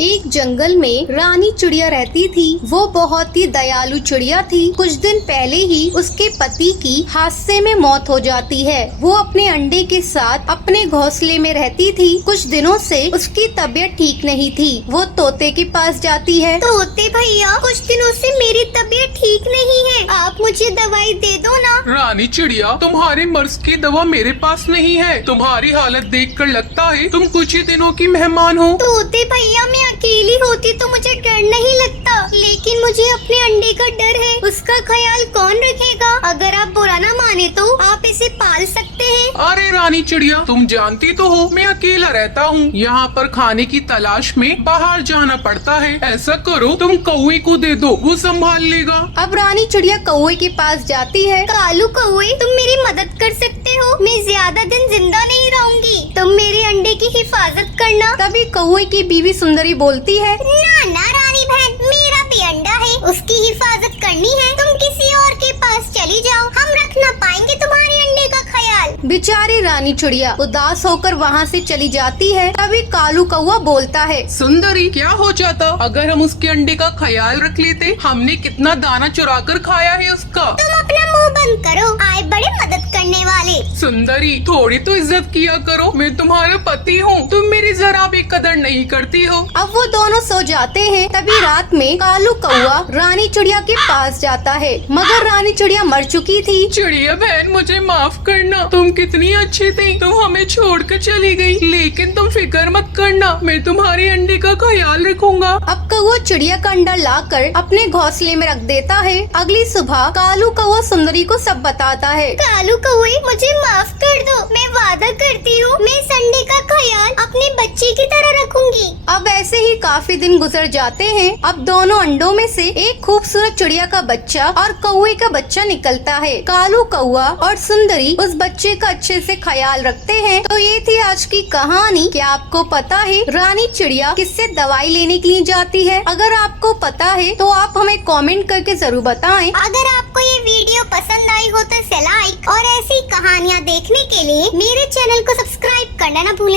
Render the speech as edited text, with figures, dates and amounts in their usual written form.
एक जंगल में रानी चिड़िया रहती थी। वो बहुत ही दयालु चिड़िया थी। कुछ दिन पहले ही उसके पति की हादसे में मौत हो जाती है। वो अपने अंडे के साथ अपने घोंसले में रहती थी। कुछ दिनों से उसकी तबीयत ठीक नहीं थी। वो तोते के पास जाती है। तोते भैया, कुछ दिनों से मेरी तबीयत ठीक नहीं है, आप मुझे दवाई दे दो ना। रानी चिड़िया, तुम्हारे मर्ज की दवा मेरे पास नहीं है। तुम्हारी हालत देखकर लगता है तुम कुछ ही दिनों की मेहमान हो। तोते भैया, मैं अकेली होती तो मुझे डर नहीं लगता, लेकिन मुझे अपने अंडे का डर है। उसका ख्याल कौन रखेगा? अगर आप बुरा ना माने तो आप इसे पाल सकते हैं। अरे रानी चिड़िया, तुम जानती तो हो मैं अकेला रहता हूँ। यहाँ पर खाने की तलाश में बाहर जाना पड़ता है। ऐसा करो, तुम कौवे को दे दो, वो संभाल लेगा। अब रानी चिड़िया कौवे के पास जाती है। कालू कौवे, तुम मेरी मदद कर सकते हो। मैं ज्यादा दिन जिंदा नहीं रहूंगी, तुम मेरे अंडे की हिफाजत करना। तभी कौवे की बीवी सुंदरी बोलती है, ना रानी बहन, मेरा भी अंडा है, उसकी हिफाजत करनी है। तुम किसी और के पास चली जाओ, हम रख ना पाएंगे तुम्हारे अंडे का ख्याल। बेचारी रानी चिड़िया उदास होकर वहाँ से चली जाती है। तभी कालू कौवा बोलता है, सुंदरी, क्या हो जाता अगर हम उसके अंडे का ख्याल रख लेते? हमने कितना दाना चुरा कर खाया है उसका। तुम अपना मुंह बंद करो, आए बड़े मदद करने वाले। सुंदरी, थोड़ी तो इज्जत किया करो। मैं तुम्हारा पति हूँ, तुम मेरी जरा भी कदर नहीं करती हो। अब वो दोनों सो जाते हैं। तभी रात में कालू कौवा रानी चिड़िया के पास जाता है, मगर रानी चिड़िया मर चुकी थी। चिड़िया बहन, मुझे माफ करना। तुम कितनी अच्छी थी, तुम हमें छोड़कर चली गई, लेकिन तुम फिक्र मत करना, मैं तुम्हारे अंडे का ख्याल रखूंगा। अब कौवा चिड़िया का अंडा लाकर अपने घोंसले में रख देता है। अगली सुबह कालू कौवा सुंदरी को सब बताता है। कालू कौवे, मुझे माफ कर दो, मैं वादा करती हूँ मैं इस अंडे का ख्याल अपने बच्चे की तरह रखूंगी। अब ऐसे ही काफी दिन गुजर जाते हैं। अब दोनों अंडों में से एक खूबसूरत चिड़िया का बच्चा और कौवे का बच्चा निकलता है। कालू कौवा और सुंदरी उस बच्चे का अच्छे से ख्याल रखते हैं। तो ये थी आज की कहानी। क्या आपको पता है रानी चिड़िया किससे दवाई लेने के लिए जाती है? अगर आपको पता है तो आप हमें कमेंट करके जरूर बताएं। अगर आपको ये वीडियो पसंद आई हो तो लाइक और ऐसी कहानियाँ देखने के लिए मेरे चैनल को सब्सक्राइब करना ना भूलें।